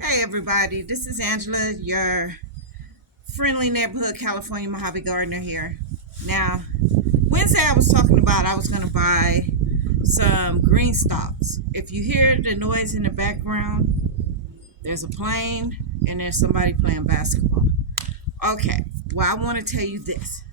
Hey everybody, this is Angela, your friendly neighborhood California Mojave gardener here. Now, Wednesday I was talking about I was going to buy some Greenstocks. If you hear the noise in the background, there's a plane and there's somebody playing basketball. Okay, well I want to tell you this.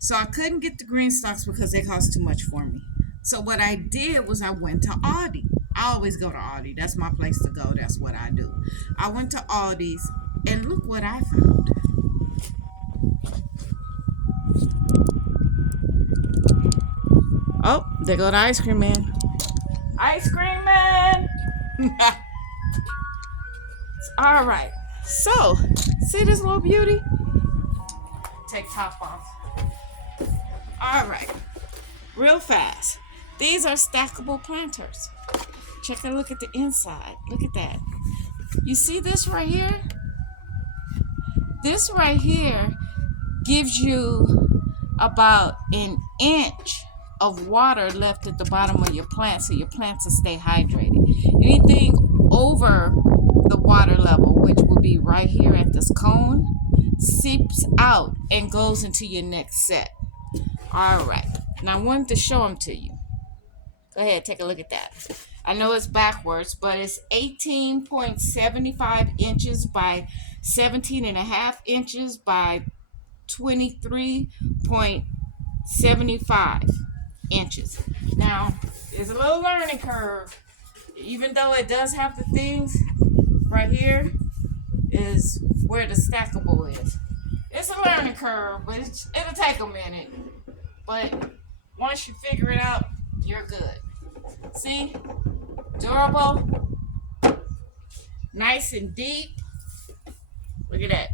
So I couldn't get the Greenstocks because they cost too much for me. So what I did was I went to Aldi. I always go to Aldi. That's my place to go. That's what I do. I went to Aldi's and look what I found. Oh, there go the ice cream man. Ice cream man. All right. So, see this little beauty? Take top off. All right. Real fast. These are stackable planters. Check a look at the inside. Look at that. You see this right here? This right here gives you about an inch of water left at the bottom of your plant so your plants will stay hydrated. Anything over the water level, which will be right here at this cone, seeps out and goes into your next set. All right. Now I wanted to show them to you. Go ahead, take a look at that. I know it's backwards, but it's 18.75 inches by 17.5 inches by 23.75 inches. Now, there's a little learning curve. Even though it does have the things right here, is where the stackable is. It's a learning curve, but it'll take a minute. But once you figure it out, you're good. See? Durable, nice and deep. Look at that.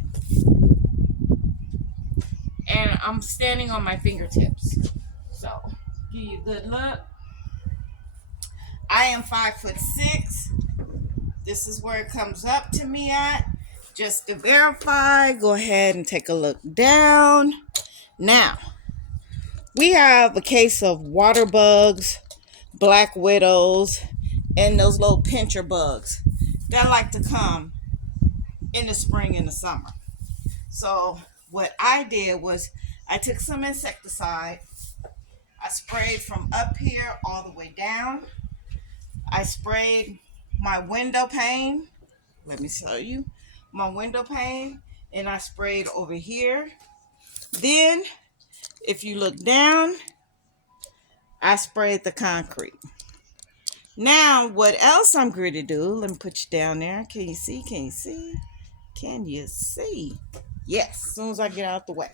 And I'm standing on my fingertips. So, give you a good look. I am 5'6". This is where it comes up to me at. Just to verify, go ahead and take a look down. Now, we have a case of water bugs, black widows, and those little pincher bugs that like to come in the spring and the summer. So what I did was I took some insecticide. I sprayed from up here all the way down. I sprayed my window pane. Let me show you my window pane. And I sprayed over here. Then, if you look down, I sprayed the concrete. Now, what else I'm going to do, let me put you down there. Can you see? Can you see? Can you see? Yes, as soon as I get out the way.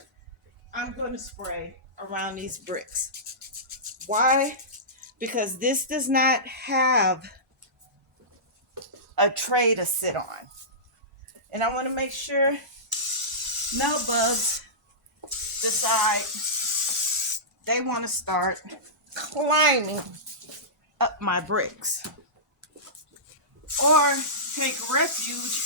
I'm going to spray around these bricks. Why? Because this does not have a tray to sit on. And I want to make sure no bugs decide they want to start climbing up my bricks or take refuge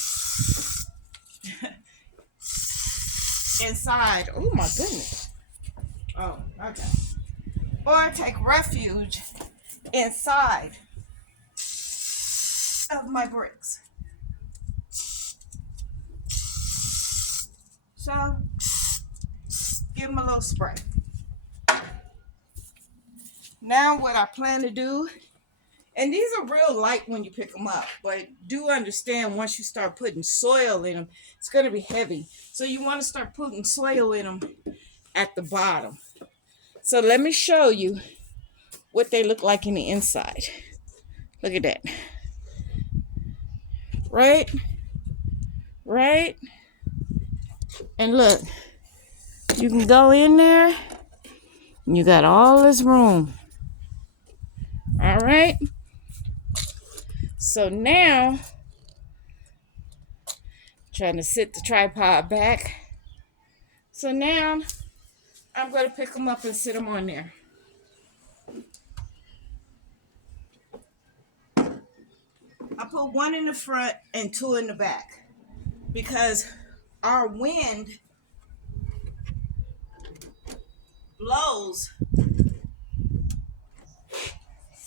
inside. Oh my goodness. Oh, okay. Or take refuge inside of my bricks. So, give them a little spray. Now what I plan to do, and these are real light when you pick them up, but do understand once you start putting soil in them, it's going to be heavy. So you want to start putting soil in them at the bottom. So let me show you what they look like in the inside. Look at that. Right? Right? And look, you can go in there and you got all this room. All right? So now, trying to sit the tripod back. So now, I'm going to pick them up and sit them on there. I put one in the front and two in the back because our wind blows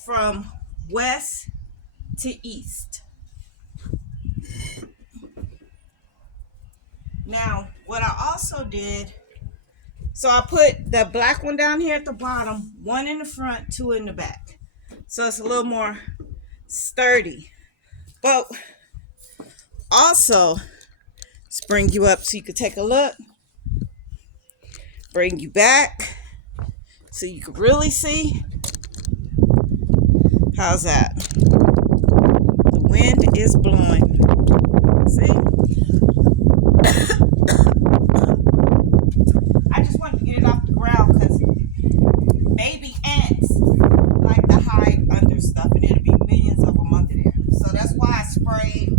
from west to east. Now, what I also did, so I put the black one down here at the bottom, one in the front, two in the back. So it's a little more sturdy. But also, let's bring you up so you can take a look. Bring you back so you can really see. How's that? The wind is blowing. See? I just wanted to get it off the ground because baby ants like to hide under stuff, and it'll be millions of them under there. So that's why I sprayed.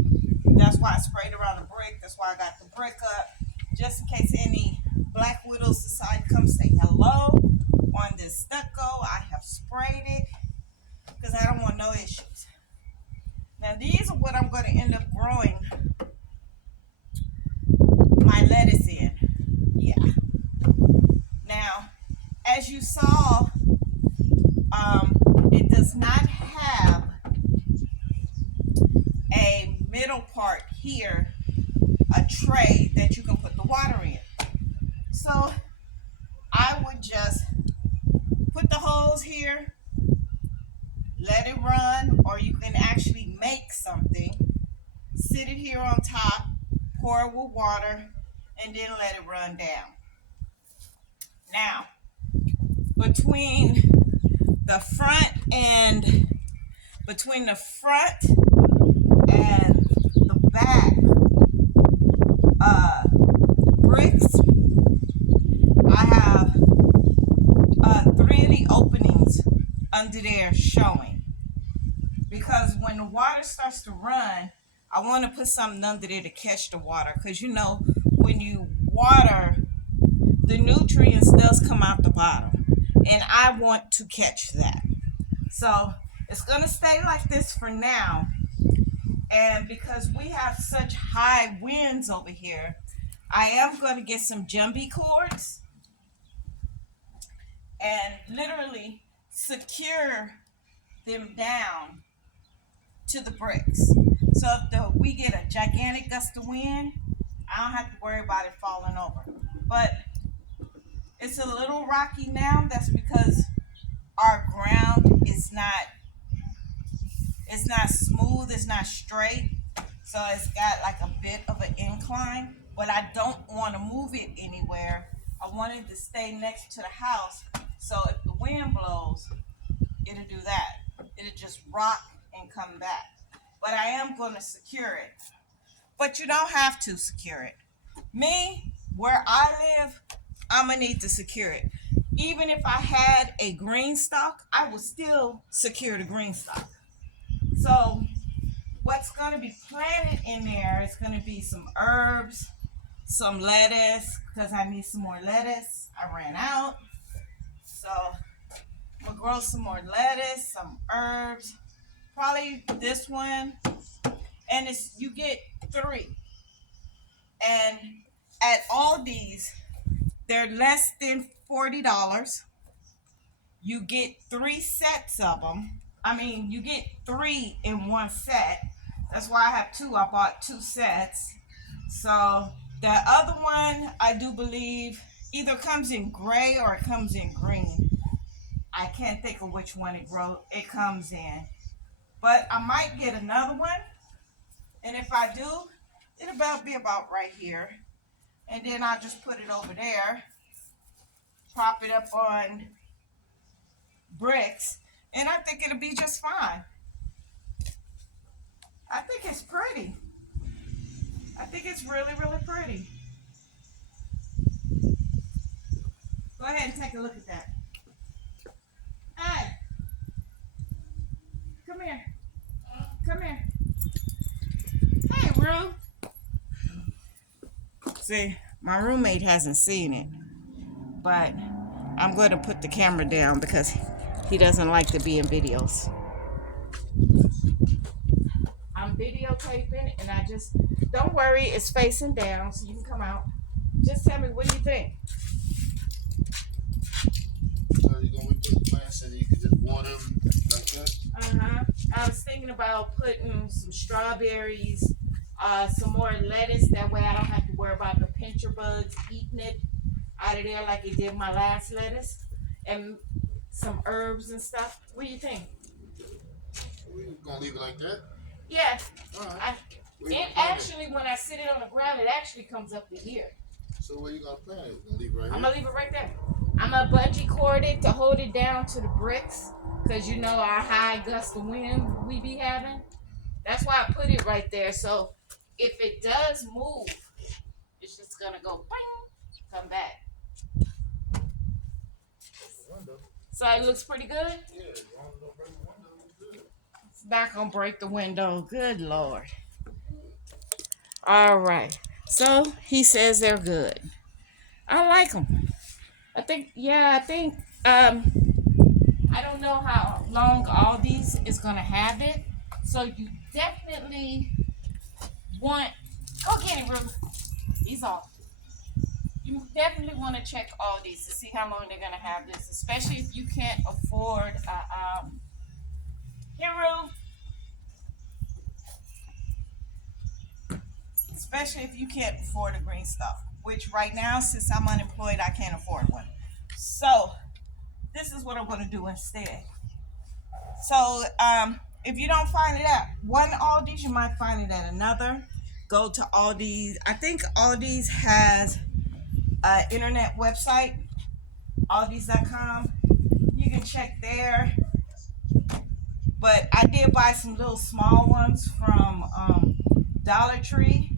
That's why I sprayed around the brick. That's why I got the brick up, just in case any black widows decide to come say hello on this stucco. I have sprayed it because I don't want no issues. Now these are what I'm going to end up growing my lettuce in. Yeah. Now, as you saw, it does not have a middle part here, a tray that you can put the water in. So I would just put the hose here, let it run, or you can actually make something, sit it here on top, pour it with water, and then let it run down. Now, between the front and the back bricks, I have 3 of the openings under there showing, because when the water starts to run, I want to put something under there to catch the water, because you know when you water, the nutrients does come out the bottom, and I want to catch that. So it's going to stay like this for now, and because we have such high winds over here, I am going to get some jumbo cords and literally secure them down to the bricks. So if we get a gigantic gust of wind, I don't have to worry about it falling over. But it's a little rocky now. That's because our ground is not smooth, it's not straight. So it's got like a bit of an incline, but I don't want to move it anywhere. I want it to stay next to the house. So if the wind blows, it'll do that. It'll just rock and come back. But I am going to secure it. But you don't have to secure it. Me, where I live, I'm going to need to secure it. Even if I had a Greenstock, I would still secure the Greenstock. So what's going to be planted in there is going to be some herbs, some lettuce, because I need some more lettuce. I ran out. So I'm going to grow some more lettuce, some herbs, probably this one. And you get 3. And at Aldi's, they're less than $40. You get 3 sets of them. I mean, you get 3 in one set. That's why I have 2. I bought 2 sets. So the other one, I do believe, either comes in gray or it comes in green. I can't think of which one it comes in. But I might get another one. And if I do, it'll be about right here. And then I'll just put it over there, prop it up on bricks, and I think it'll be just fine. I think it's pretty. I think it's really, really pretty. Go ahead and take a look at that. Hey, come here. Come here. Hey, Rue. See, my roommate hasn't seen it, but I'm going to put the camera down because he doesn't like to be in videos. I'm videotaping, and I just, don't worry, it's facing down, so you can come out. Just tell me, what do you think? So you're going to reput the plants so that you can just water them like that? I was thinking about putting some strawberries, some more lettuce. That way I don't have to worry about the pincher bugs eating it out of there like it did my last lettuce, and some herbs and stuff. What do you think? We gonna leave it like that? Yeah. All right. It actually, when I sit it on the ground, it actually comes up to here. So where you gonna plant it? You gonna leave it right here? I'm gonna leave it right there. I'm gonna bungee cord it to hold it down to the bricks, cause you know our high gust of wind we be having. That's why I put it right there. So if it does move, it's just gonna go bing, come back. So it looks pretty good. Yeah, as long as don't break the window, it's good. It's not gonna break the window. Good Lord. All right. So he says they're good. I like them. I think, I don't know how long Aldi's is gonna have it. So you definitely want, go get it, Ruth. He's off. You definitely want to check Aldi's to see how long they're gonna have this, especially if you can't afford here, Ruth. Especially if you can't afford a Greenstock, which right now, since I'm unemployed, I can't afford one. So this is what I'm going to do instead. So if you don't find it at one Aldi's, you might find it at another. Go to Aldi's. I think Aldi's has an internet website, Aldis.com. You can check there. But I did buy some little small ones from Dollar Tree.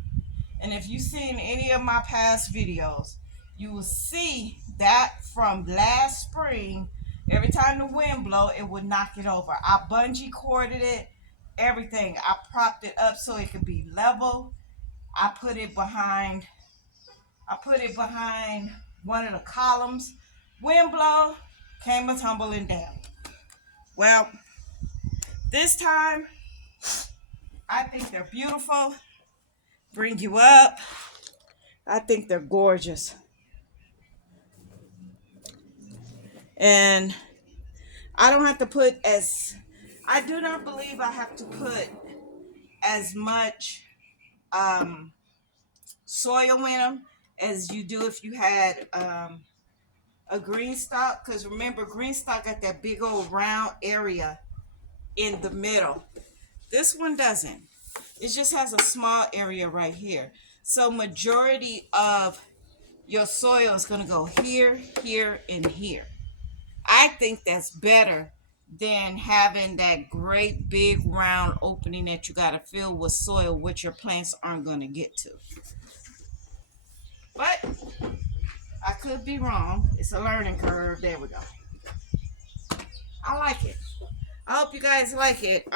And if you've seen any of my past videos, you will see that from last spring, every time the wind blow, it would knock it over. I bungee corded it, everything. I propped it up so it could be level. I put it behind one of the columns. Wind blow, came a tumbling down. Well, this time, I think they're beautiful. Bring you up. I think they're gorgeous. And I don't have to put I do not believe I have to put as much soil in them as you do if you had a Greenstock. Because remember, Greenstock got that big old round area in the middle. This one doesn't. It just has a small area right here. So majority of your soil is going to go here, here, and here. I think that's better than having that great big round opening that you got to fill with soil, which your plants aren't going to get to. But I could be wrong. It's a learning curve. There we go. I like it. I hope you guys like it.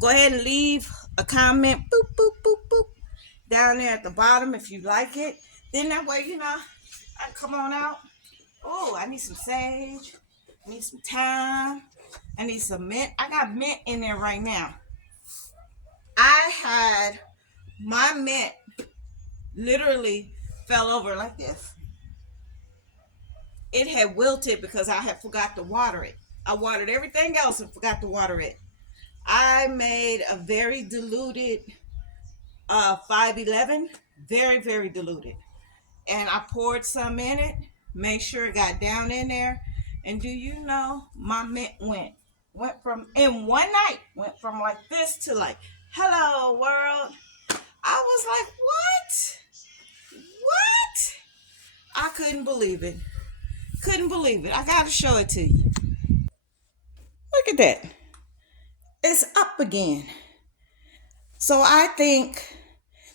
Go ahead and leave a comment, boop, boop, boop, boop, down there at the bottom if you like it. Then that way, I come on out. Oh, I need some sage. I need some thyme. I need some mint. I got mint in there right now. I had my mint literally fell over like this. It had wilted because I had forgot to water it. I watered everything else and forgot to water it. I made a very diluted 511, very, very diluted. And I poured some in it, made sure it got down in there. And do you know, my mint went from, in one night, went from like this to like, hello world. I was like, what? I couldn't believe it. Couldn't believe it. I got to show it to you. Look at that. It's up again. So I think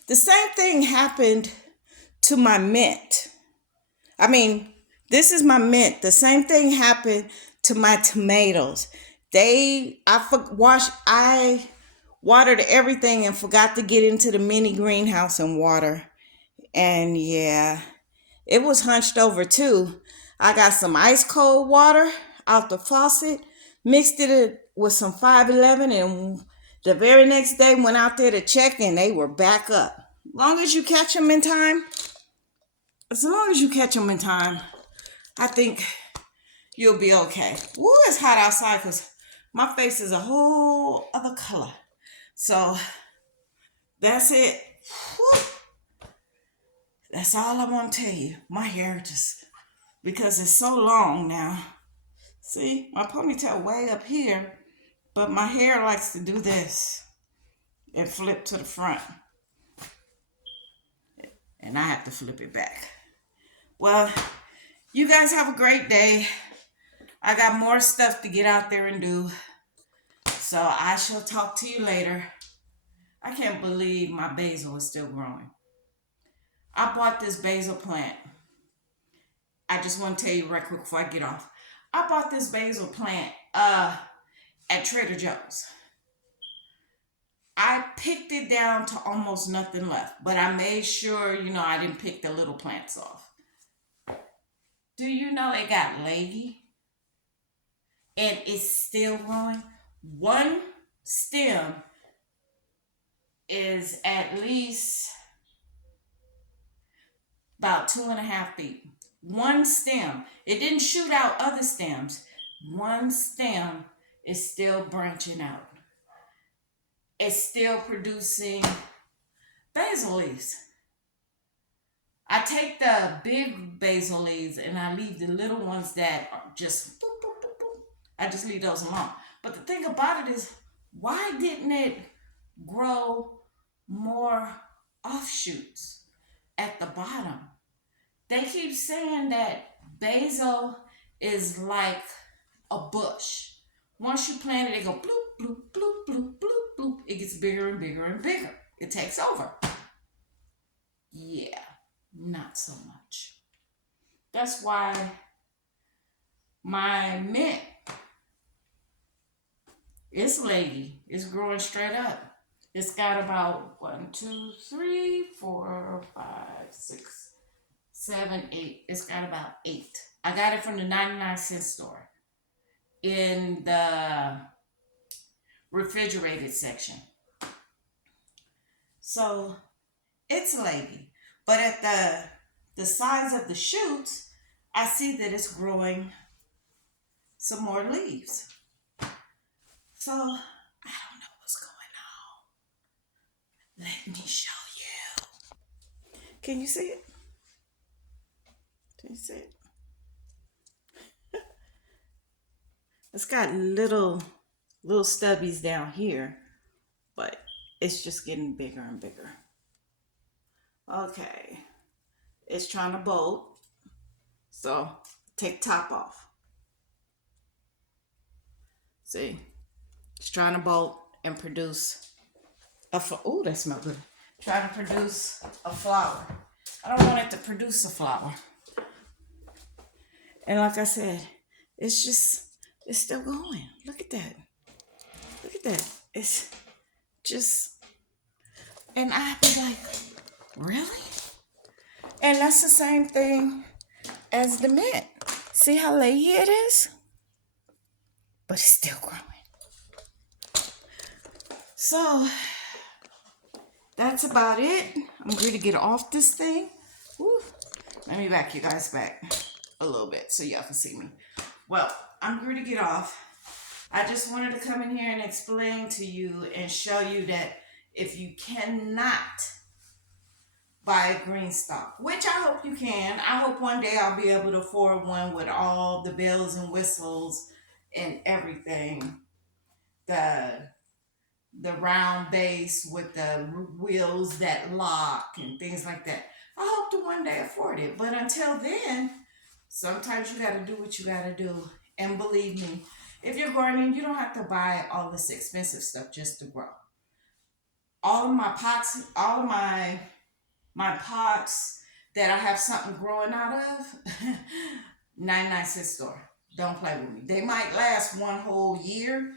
the same thing happened to my mint. I mean, this is my mint. The same thing happened to my tomatoes. I watered everything and forgot to get into the mini greenhouse and water. And yeah, it was hunched over too. I got some ice cold water out the faucet, mixed it with some 511, and the very next day went out there to check and they were back up. As long as you catch them in time, I think you'll be okay. Woo, it's hot outside because my face is a whole other color. So that's it. Woo. That's all I want to tell you. My hair just, because it's so long now. See, my ponytail way up here, but my hair likes to do this and flip to the front. And I have to flip it back. Well, you guys have a great day. I got more stuff to get out there and do. So I shall talk to you later. I can't believe my basil is still growing. I bought this basil plant. I just want to tell you right quick before I get off. I bought this basil plant at Trader Joe's. I picked it down to almost nothing left, but I made sure, I didn't pick the little plants off. Do you know it got leggy? And it's still growing? One stem is at least about 2.5 feet. One stem. It didn't shoot out other stems. One stem is still branching out. It's still producing basil leaves. I take the big basil leaves and I leave the little ones that are just boop, boop, boop, boop. I just leave those alone. But the thing about it is, why didn't it grow more offshoots at the bottom? They keep saying that basil is like a bush. Once you plant it, it go bloop, bloop, bloop, bloop, bloop, bloop. It gets bigger and bigger and bigger. It takes over. Yeah, not so much. That's why my mint is leggy. It's growing straight up. It's got about 1, 2, 3, 4, 5, 6, 7, 8. It's got about 8. I got it from the 99-cent store in the refrigerated section. So it's leggy. But at the size of the shoots, I see that it's growing some more leaves. So I don't know what's going on. Let me show you. Can you see it? Can you see it? It's got little stubbies down here, but it's just getting bigger and bigger. Okay, it's trying to bolt, so take top off. See, it's trying to bolt and produce oh, that smells good. Trying to produce a flower. I don't want it to produce a flower. And like I said, it's still going. Look at that. Look at that. It's just, and I'd be like, really? And that's the same thing as the mint. See how leggy it is? But it's still growing. So that's about it. I'm going to get off this thing. Woo. Let me back you guys back a little bit so y'all can see me. Well, I'm going to get off. I just wanted to come in here and explain to you and show you that if you cannot buy a Greenstock, which I hope you can. I hope one day I'll be able to afford one with all the bells and whistles and everything. The round base with the wheels that lock and things like that. I hope to one day afford it. But until then, sometimes you got to do what you got to do. And believe me, if you're gardening, you don't have to buy all this expensive stuff just to grow. All of my pots, all of my pots that I have something growing out of, 99-cent store. Don't play with me. They might last one whole year,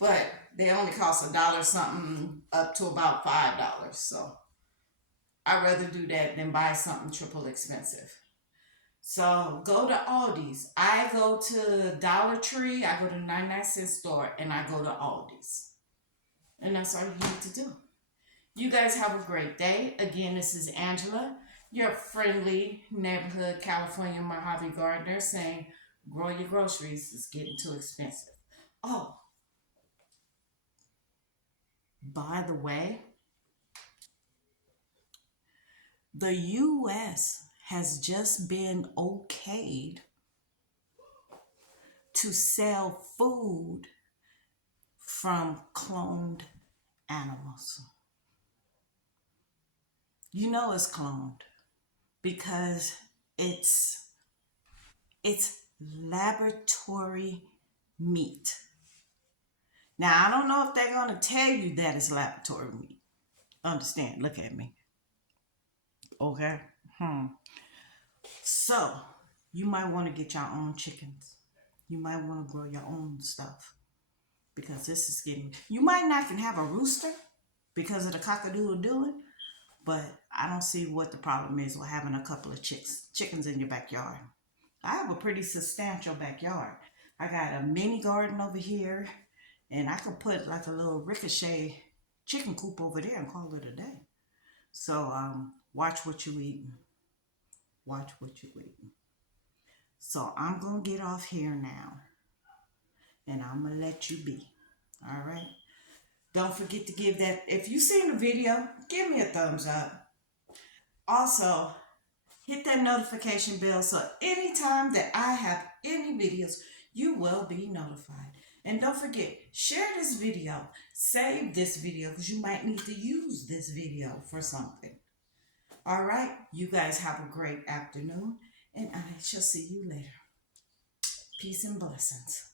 but they only cost $1 something up to about $5. So I'd rather do that than buy something triple expensive. So go to Aldi's. I go to Dollar Tree, I go to 99-cent store, and I go to Aldi's. And that's all you need to do. You guys have a great day. Again, this is Angela, your friendly neighborhood California Mojave gardener, saying grow your groceries. It's getting too expensive. Oh, by the way, the U.S. has just been okayed to sell food from cloned animals. You know it's cloned because it's it's laboratory meat. Now I don't know if they're gonna tell you that it's laboratory meat. Understand? Look at me. Okay. So you might want to get your own chickens. You might want to grow your own stuff because this is getting. You might not can have a rooster because of the cockadoodle doing, but I don't see what the problem is with having a couple of chickens in your backyard. I have a pretty substantial backyard. I got a mini garden over here, and I could put like a little ricochet chicken coop over there and call it a day. So watch what you eating. Watch what you eating. So I'm gonna get off here now, and I'm gonna let you be. All right. Don't forget to give that. If you seen the video, give me a thumbs up. Also, hit that notification bell so anytime that I have any videos, you will be notified. And don't forget, share this video, save this video because you might need to use this video for something. All right, you guys have a great afternoon, and I shall see you later. Peace and blessings.